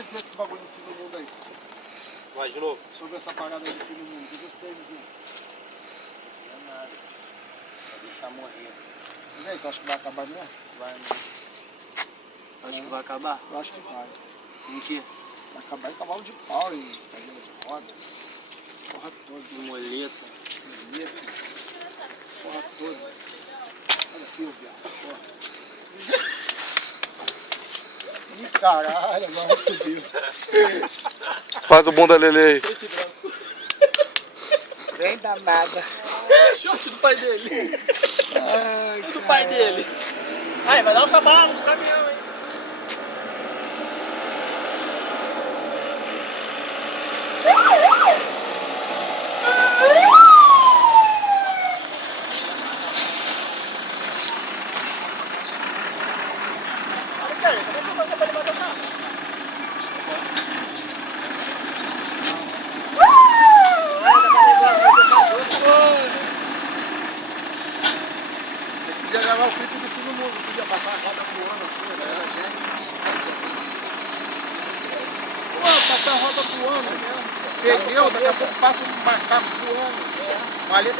a dizer esse bagulho do fim do mundo aí. Vai de novo. Sobre essa parada aí do fim do mundo. O que você tem a dizer? Não é nada. Vai deixar morrer. E aí, tu acha que vai acabar mesmo? Vai, né? Acho que vai acabar. Eu acho que vai. Em quê? Vai acabar em cavalo de pau, em cadeira de roda. Porra toda. Em moleta. Bonito. Porra toda. Olha aqui o viado. Porra. Ih, caralho, agora fudeu. Faz o bunda Lele aí. Bem danada. Short do pai dele. Ai, Do pai dele. Ai, vai dar um cavalo no caminhão, hein? Podia gravar o clipe do fim do mundo, podia passar a roda voando assim, né? Pô, passar a roda voando, perdeu, daqui a pouco passa um macaco voando. Maleta